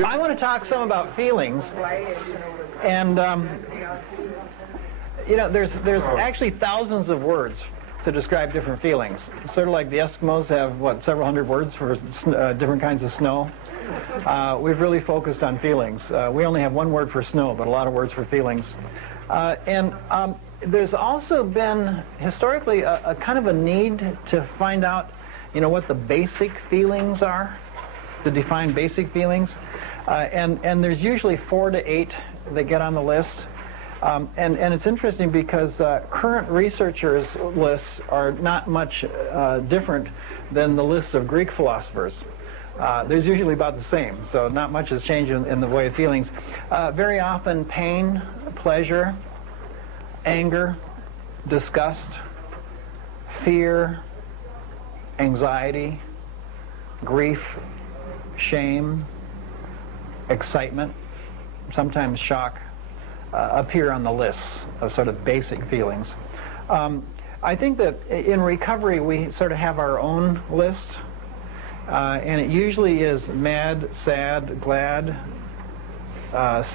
I want to talk some about feelings, and there's actually thousands of words to describe different feelings. Sort of like the Eskimos have several hundred words for different kinds of snow. We've really focused on feelings. We only have one word for snow, but a lot of words for feelings. There's also been historically a kind of a need to find out, what the basic feelings are, to define basic feelings. And there's usually 4 to 8 that get on the list. And it's interesting because current researchers' lists are not much different than the lists of Greek philosophers. There's usually about the same, so not much has changed in the way of feelings. Very often pain, pleasure, anger, disgust, fear, anxiety, grief, shame, excitement, sometimes shock, appear on the lists of sort of basic feelings. I think that in recovery we sort of have our own list, and it usually is mad, sad, glad,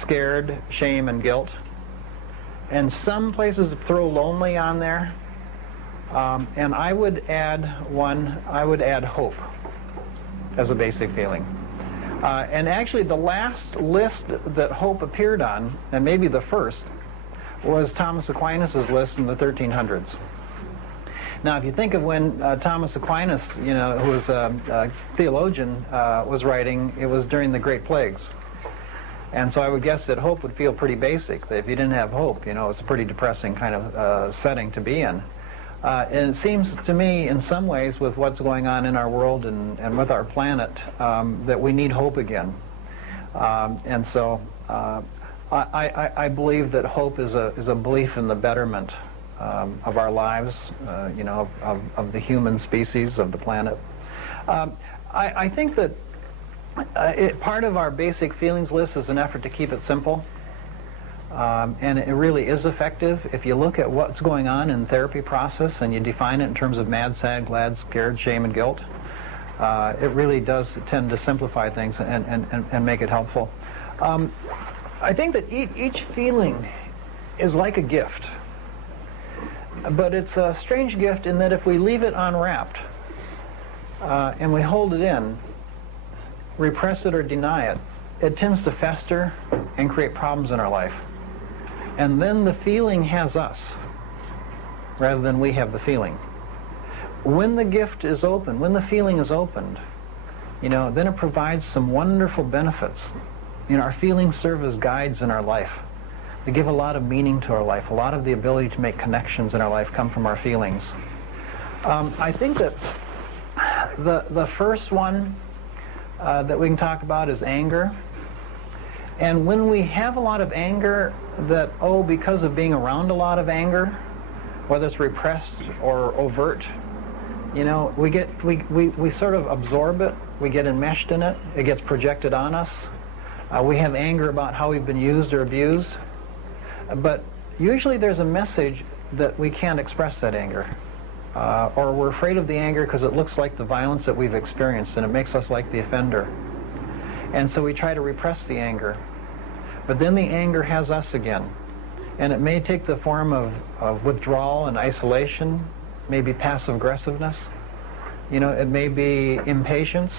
scared, shame, and guilt. And some places throw lonely on there, and I would add hope as a basic feeling. And actually the last list that hope appeared on, and maybe the first, was Thomas Aquinas' list in the 1300s. Now, if you think of when Thomas Aquinas, who was a theologian, was writing, it was during the Great Plagues. And so I would guess that hope would feel pretty basic. That if you didn't have hope, it's a pretty depressing kind of setting to be in. And it seems to me, in some ways, with what's going on in our world and with our planet, that we need hope again. And so I believe that hope is a belief in the betterment of our lives, of the human species, of the planet. I think that part of our basic feelings list is an effort to keep it simple. And it really is effective. If you look at what's going on in the therapy process and you define it in terms of mad, sad, glad, scared, shame, and guilt, it really does tend to simplify things and make it helpful. I think that each feeling is like a gift. But it's a strange gift in that if we leave it unwrapped and we hold it in, repress it or deny it, it tends to fester and create problems in our life. And then the feeling has us rather than we have the feeling. When the gift is open, when the feeling is opened, then it provides some wonderful benefits. Our feelings serve as guides in our life. They give a lot of meaning to our life. A lot of the ability to make connections in our life come from our feelings. I think that the first one that we can talk about is anger. And when we have a lot of anger because of being around a lot of anger, whether it's repressed or overt, we sort of absorb it, we get enmeshed in it, it gets projected on us. We have anger about how we've been used or abused, but usually there's a message that we can't express that anger. Or we're afraid of the anger because it looks like the violence that we've experienced and it makes us like the offender. And so we try to repress the anger. But then the anger has us again. And it may take the form of withdrawal and isolation, maybe passive aggressiveness. It may be impatience.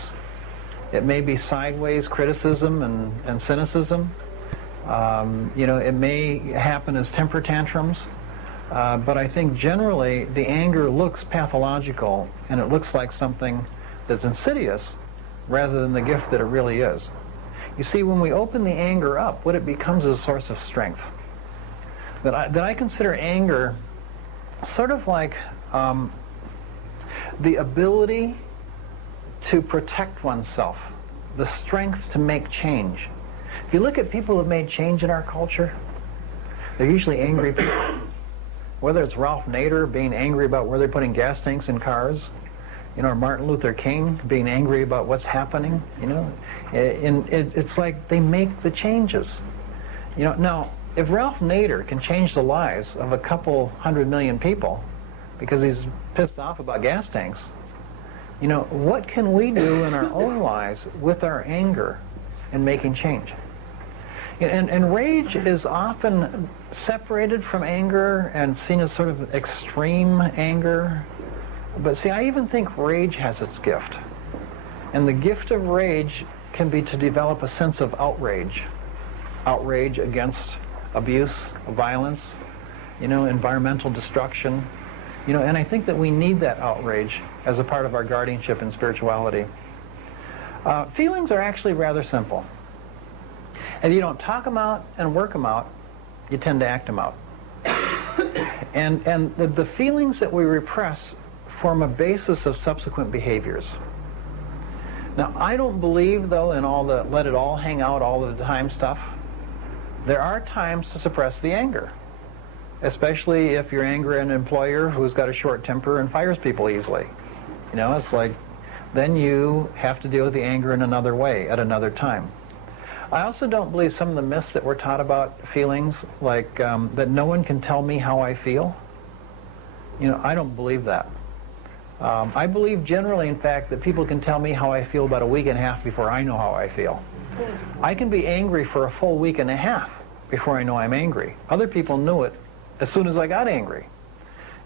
It may be sideways criticism and cynicism. It may happen as temper tantrums. But I think generally the anger looks pathological and it looks like something that's insidious rather than the gift that it really is. You see, when we open the anger up, what it becomes is a source of strength. That I consider anger sort of like the ability to protect oneself, the strength to make change. If you look at people who have made change in our culture, they're usually angry people. Whether it's Ralph Nader being angry about where they're putting gas tanks in cars, or Martin Luther King being angry about what's happening, it's like they make the changes. Now, if Ralph Nader can change the lives of a couple 100 million people because he's pissed off about gas tanks, what can we do in our own lives with our anger and making change. And rage is often separated from anger and seen as sort of extreme anger. But see, I even think rage has its gift. And the gift of rage can be to develop a sense of outrage. Outrage against abuse, violence, environmental destruction. And I think that we need that outrage as a part of our guardianship and spirituality. Feelings are actually rather simple. If you don't talk them out and work them out, you tend to act them out. And the feelings that we repress form a basis of subsequent behaviors. Now, I don't believe, though, in all the let it all hang out all of the time stuff. There are times to suppress the anger, especially if you're angry at an employer who's got a short temper and fires people easily. It's like, then you have to deal with the anger in another way at another time. I also don't believe some of the myths that we're taught about feelings, like that no one can tell me how I feel. I don't believe that. I believe generally, in fact, that people can tell me how I feel about a week and a half before I know how I feel. I can be angry for a full week and a half before I know I'm angry. Other people knew it as soon as I got angry.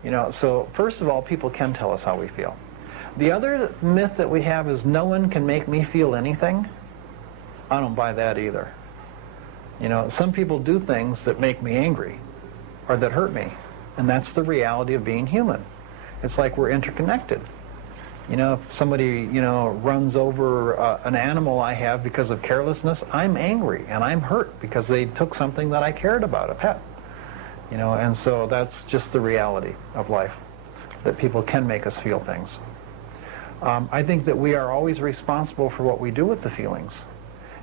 So first of all, people can tell us how we feel. The other myth that we have is no one can make me feel anything. I don't buy that either. Some people do things that make me angry or that hurt me, and that's the reality of being human. It's like we're interconnected. If somebody, runs over an animal I have because of carelessness, I'm angry and I'm hurt because they took something that I cared about, a pet. And so that's just the reality of life, that people can make us feel things. I think that we are always responsible for what we do with the feelings.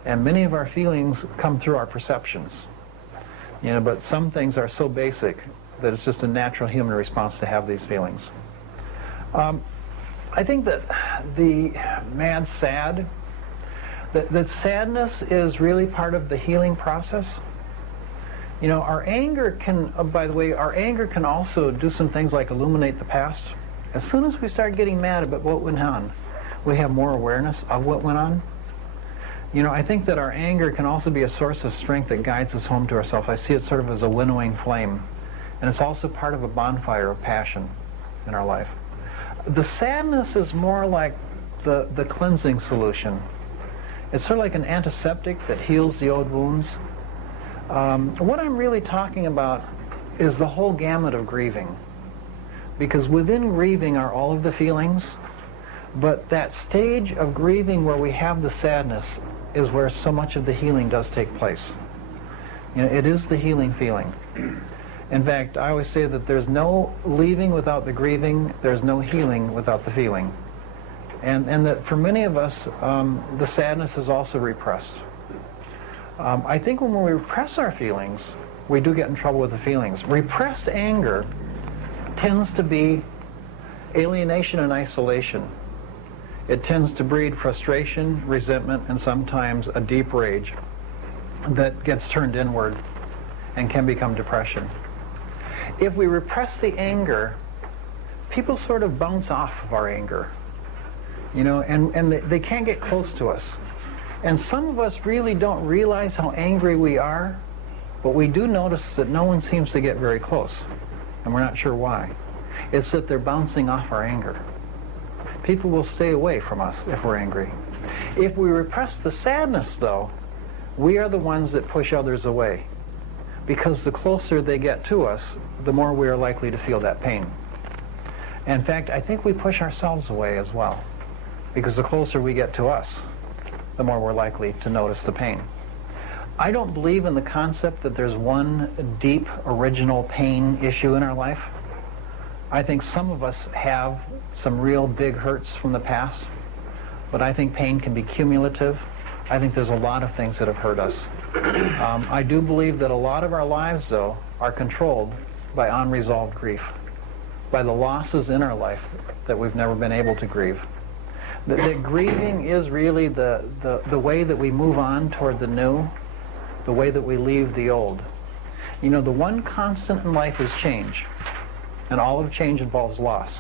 And many of our feelings come through our perceptions. But some things are so basic that it's just a natural human response to have these feelings. I think that the mad sad, that sadness is really part of the healing process. Our anger can, by the way, our anger can also do some things like illuminate the past. As soon as we start getting mad about what went on, we have more awareness of what went on. I think that our anger can also be a source of strength that guides us home to ourselves. I see it sort of as a winnowing flame. And it's also part of a bonfire of passion in our life. The sadness is more like the cleansing solution. It's sort of like an antiseptic that heals the old wounds. What I'm really talking about is the whole gamut of grieving. Because within grieving are all of the feelings, but that stage of grieving where we have the sadness is where so much of the healing does take place. It is the healing feeling. In fact, I always say that there's no leaving without the grieving, there's no healing without the feeling. And that for many of us, the sadness is also repressed. I think when we repress our feelings, we do get in trouble with the feelings. Repressed anger tends to be alienation and isolation. It tends to breed frustration, resentment, and sometimes a deep rage that gets turned inward and can become depression. If we repress the anger, people sort of bounce off of our anger, and they can't get close to us. And some of us really don't realize how angry we are, but we do notice that no one seems to get very close, and we're not sure why. It's that they're bouncing off our anger. People will stay away from us if we're angry. If we repress the sadness, though, we are the ones that push others away, because the closer they get to us, the more we are likely to feel that pain. In fact, I think we push ourselves away as well, because the closer we get to us, the more we're likely to notice the pain. I don't believe in the concept that there's one deep, original pain issue in our life. I think some of us have some real big hurts from the past, but I think pain can be cumulative. I think there's a lot of things that have hurt us. I do believe that a lot of our lives, though, are controlled by unresolved grief, by the losses in our life that we've never been able to grieve. That grieving is really the way that we move on toward the new, the way that we leave the old. The one constant in life is change, and all of change involves loss,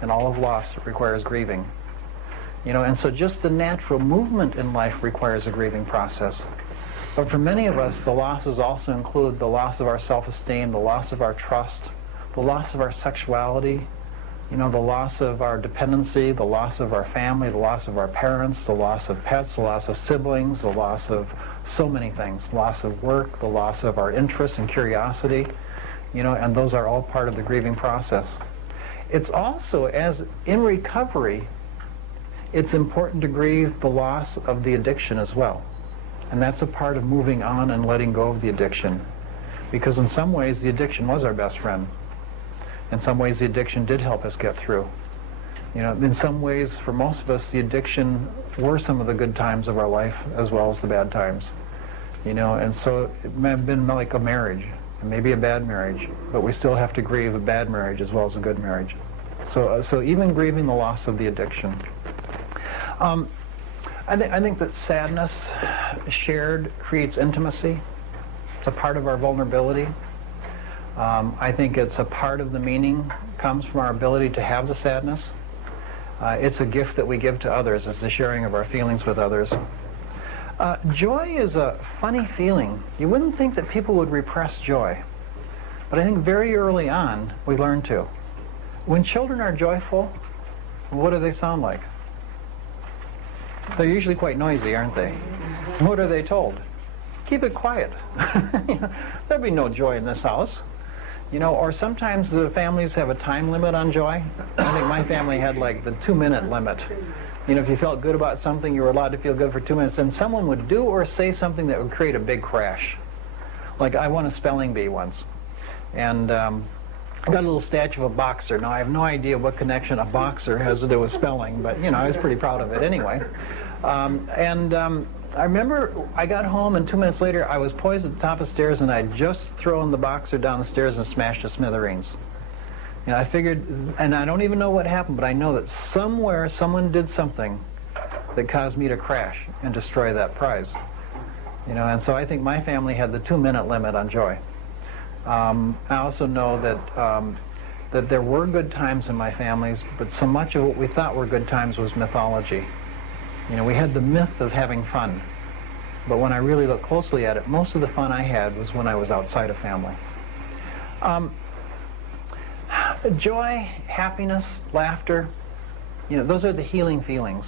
and all of loss requires grieving. And so just the natural movement in life requires a grieving process. But for many of us, the losses also include the loss of our self-esteem, the loss of our trust, the loss of our sexuality, the loss of our dependency, the loss of our family, the loss of our parents, the loss of pets, the loss of siblings, the loss of so many things, loss of work, the loss of our interest and curiosity, and those are all part of the grieving process. It's also, as in recovery, it's important to grieve the loss of the addiction as well. And that's a part of moving on and letting go of the addiction. Because in some ways, the addiction was our best friend. In some ways, the addiction did help us get through. In some ways, for most of us, the addiction were some of the good times of our life as well as the bad times. And so it may have been like a marriage, and maybe a bad marriage, but we still have to grieve a bad marriage as well as a good marriage. So even grieving the loss of the addiction. I think that sadness shared creates intimacy. It's a part of our vulnerability. I think it's a part of the meaning comes from our ability to have the sadness. It's a gift that we give to others. It's the sharing of our feelings with others. Joy is a funny feeling. You wouldn't think that people would repress joy. But I think very early on, we learn to. When children are joyful, what do they sound like? They're usually quite noisy, aren't they? What are they told? Keep it quiet. There'll be no joy in this house. Or sometimes the families have a time limit on joy. I think my family had like the 2-minute limit. If you felt good about something, you were allowed to feel good for 2 minutes. And someone would do or say something that would create a big crash. Like I won a spelling bee once. And I got a little statue of a boxer. Now, I have no idea what connection a boxer has to do with spelling, but, I was pretty proud of it anyway. I remember I got home, and 2 minutes later, I was poised at the top of the stairs, and I'd just thrown the boxer down the stairs and smashed to smithereens. I figured, and I don't even know what happened, but I know that somewhere someone did something that caused me to crash and destroy that prize. And so I think my family had the 2-minute limit on joy. I also know that there were good times in my families, but so much of what we thought were good times was mythology. We had the myth of having fun, but when I really look closely at it, most of the fun I had was when I was outside of family. Joy, happiness, laughter, those are the healing feelings.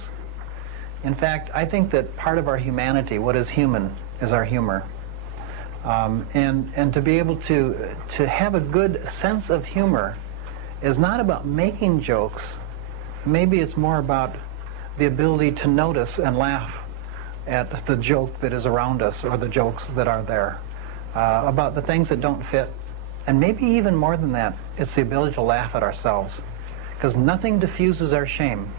In fact, I think that part of our humanity, what is human, is our humor. And to be able to have a good sense of humor is not about making jokes. Maybe it's more about the ability to notice and laugh at the joke that is around us or the jokes that are there, about the things that don't fit. And maybe even more than that, it's the ability to laugh at ourselves. Because nothing diffuses our shame,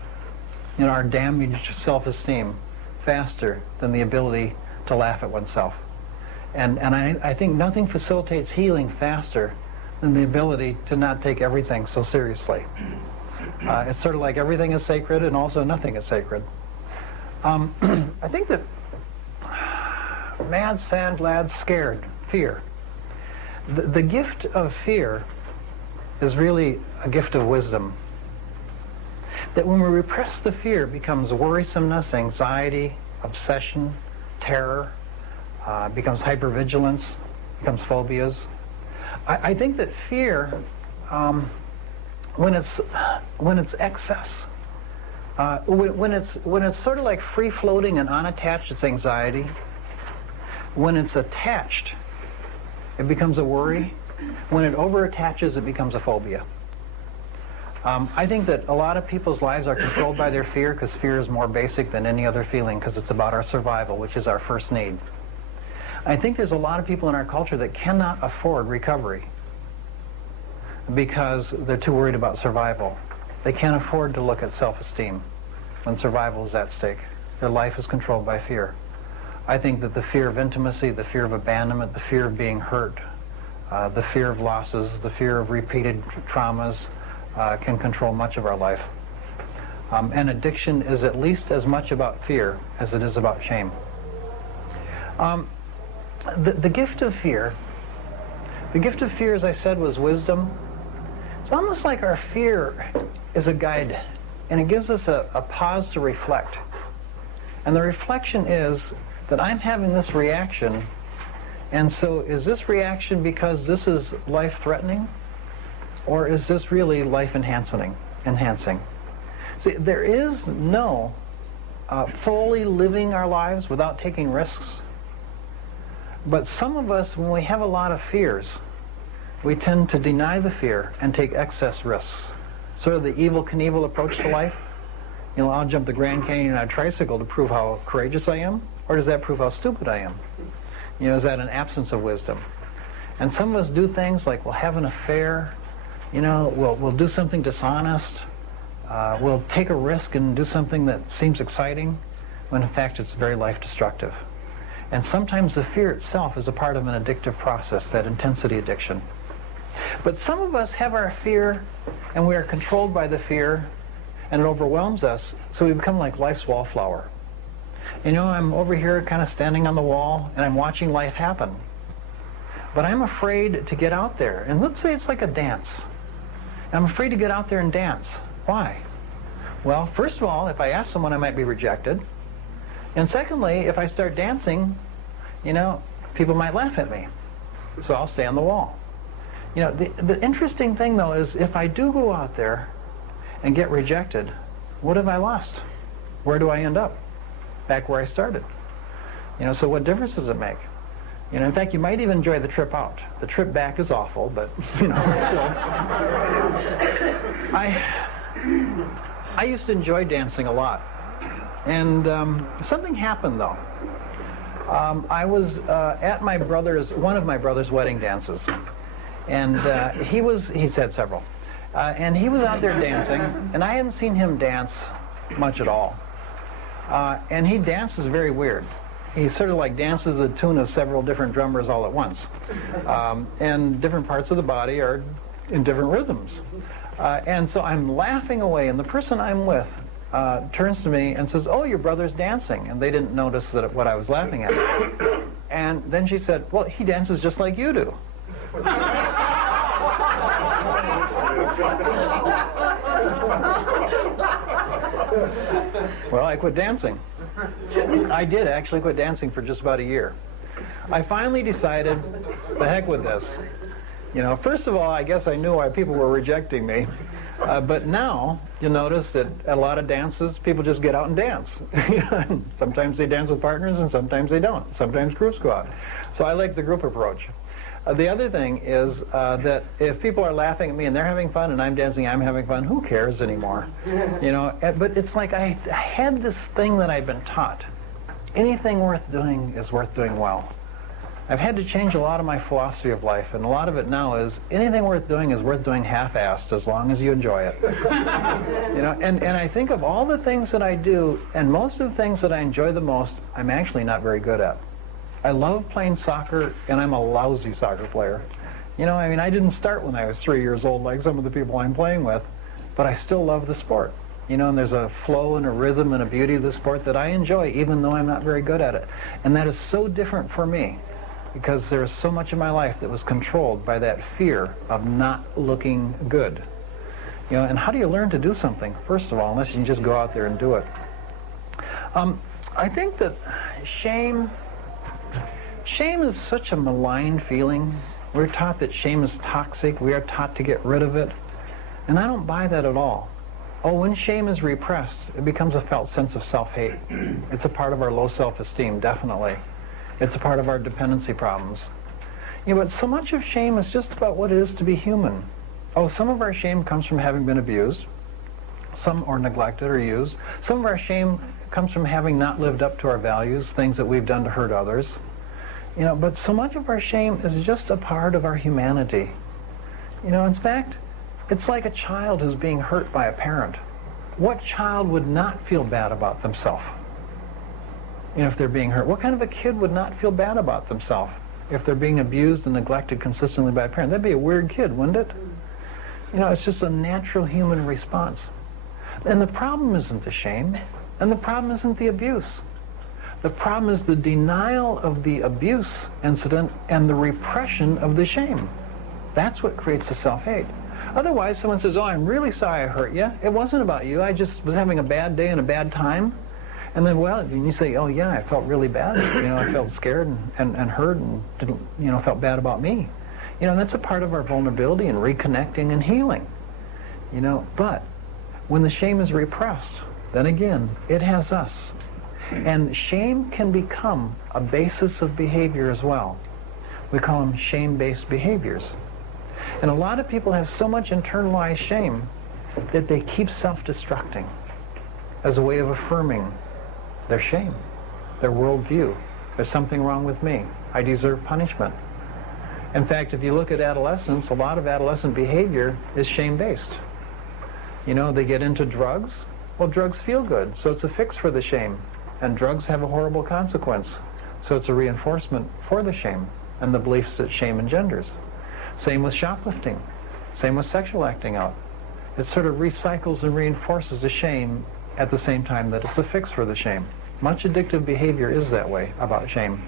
our damaged self-esteem, faster than the ability to laugh at oneself. And I think nothing facilitates healing faster than the ability to not take everything so seriously. It's sort of like everything is sacred and also nothing is sacred. I think that mad, sad, glad, scared, fear. The gift of fear is really a gift of wisdom. That when we repress the fear, it becomes worrisomeness, anxiety, obsession, terror, becomes hypervigilance, becomes phobias. I think that fear, when it's excess, when it's sort of like free-floating and unattached, it's anxiety. When it's attached, it becomes a worry. When it over-attaches, it becomes a phobia. I think that a lot of people's lives are controlled by their fear because fear is more basic than any other feeling because it's about our survival, which is our first need. I think there's a lot of people in our culture that cannot afford recovery because they're too worried about survival. They can't afford to look at self-esteem when survival is at stake. Their life is controlled by fear. I think that the fear of intimacy, the fear of abandonment, the fear of being hurt, the fear of losses, the fear of repeated traumas can control much of our life. And addiction is at least as much about fear as it is about shame. The gift of fear, as I said, was wisdom. It's almost like our fear is a guide and it gives us a pause to reflect. And the reflection is that I'm having this reaction, and so is this reaction because this is life-threatening, or is this really life-enhancing? See, there is no fully living our lives without taking risks. But some of us, when we have a lot of fears, we tend to deny the fear and take excess risks. Sort of the Evel Knievel approach to life. You know, I'll jump the Grand Canyon on a tricycle to prove how courageous I am, or does that prove how stupid I am? You know, is that an absence of wisdom? And some of us do things like we'll have an affair, you know, we'll do something dishonest, we'll take a risk and do something that seems exciting, when in fact it's very life-destructive. And sometimes the fear itself is a part of an addictive process, that intensity addiction. But some of us have our fear, and we are controlled by the fear, and it overwhelms us, so we become like life's wallflower. You know, I'm over here kind of standing on the wall, and I'm watching life happen. But I'm afraid to get out there. And let's say it's like a dance. I'm afraid to get out there and dance. Why? Well, first of all, if I ask someone, I might be rejected. And secondly, if I start dancing, you know, people might laugh at me. So I'll stay on the wall. You know, the interesting thing, though, is if I do go out there and get rejected, what have I lost? Where do I end up? Back where I started. You know, so what difference does it make? You know, in fact, you might even enjoy the trip out. The trip back is awful, but, you know, still. I used to enjoy dancing a lot. And something happened, though. I was at one of my brother's wedding dances. And he's had several. And he was out there dancing, and I hadn't seen him dance much at all. And he dances very weird. He sort of like dances the tune of several different drummers all at once. And different parts of the body are in different rhythms. And so I'm laughing away, and the person I'm with turns to me and says, "Oh, your brother's dancing." And they didn't notice what I was laughing at. And then she said, "Well, he dances just like you do." Well, I quit dancing. I did actually quit dancing for just about a year. I finally decided, the heck with this. You know, first of all, I guess I knew why people were rejecting me. But now, you'll notice that at a lot of dances, people just get out and dance. Sometimes they dance with partners, and sometimes they don't. Sometimes groups go out. So I like the group approach. The other thing is that if people are laughing at me and they're having fun and I'm dancing, I'm having fun, who cares anymore? You know, but it's like I had this thing that I've been taught. Anything worth doing is worth doing well. I've had to change a lot of my philosophy of life, and a lot of it now is anything worth doing is worth doing half-assed as long as you enjoy it. You know, and I think of all the things that I do, and most of the things that I enjoy the most, I'm actually not very good at. I love playing soccer, and I'm a lousy soccer player. You know, I mean, I didn't start when I was 3 years old like some of the people I'm playing with, but I still love the sport. You know, and there's a flow and a rhythm and a beauty of the sport that I enjoy, even though I'm not very good at it. And that is so different for me, because there is so much of my life that was controlled by that fear of not looking good. You know, and how do you learn to do something, first of all, unless you can just go out there and do it? I think that shame is such a malign feeling. We're taught that shame is toxic. We are taught to get rid of it. And I don't buy that at all. Oh, when shame is repressed, it becomes a felt sense of self-hate. It's a part of our low self-esteem, definitely. It's a part of our dependency problems. You know, but so much of shame is just about what it is to be human. Oh, some of our shame comes from having been abused, some or neglected or used. Some of our shame comes from having not lived up to our values, things that we've done to hurt others. You know, but so much of our shame is just a part of our humanity. You know, in fact, it's like a child who's being hurt by a parent. What child would not feel bad about themselves? You know, if they're being hurt. What kind of a kid would not feel bad about themselves if they're being abused and neglected consistently by a parent? That'd be a weird kid, wouldn't it? You know, it's just a natural human response. And the problem isn't the shame, and the problem isn't the abuse. The problem is the denial of the abuse incident and the repression of the shame. That's what creates the self-hate. Otherwise, someone says, oh, I'm really sorry I hurt you. It wasn't about you. I just was having a bad day and a bad time. And then, well, and you say, oh, yeah, I felt really bad. I felt scared and hurt and didn't, felt bad about me. That's a part of our vulnerability and reconnecting and healing. But when the shame is repressed, then again, it has us. And shame can become a basis of behavior as well. We call them shame-based behaviors. And a lot of people have so much internalized shame that they keep self-destructing as a way of affirming their shame, their worldview. There's something wrong with me. I deserve punishment. In fact, if you look at adolescents, a lot of adolescent behavior is shame-based. They get into drugs. Well, drugs feel good, so it's a fix for the shame. And drugs have a horrible consequence, so it's a reinforcement for the shame and the beliefs that shame engenders. Same with shoplifting. Same with sexual acting out. It sort of recycles and reinforces the shame at the same time that it's a fix for the shame. Much addictive behavior is that way about shame.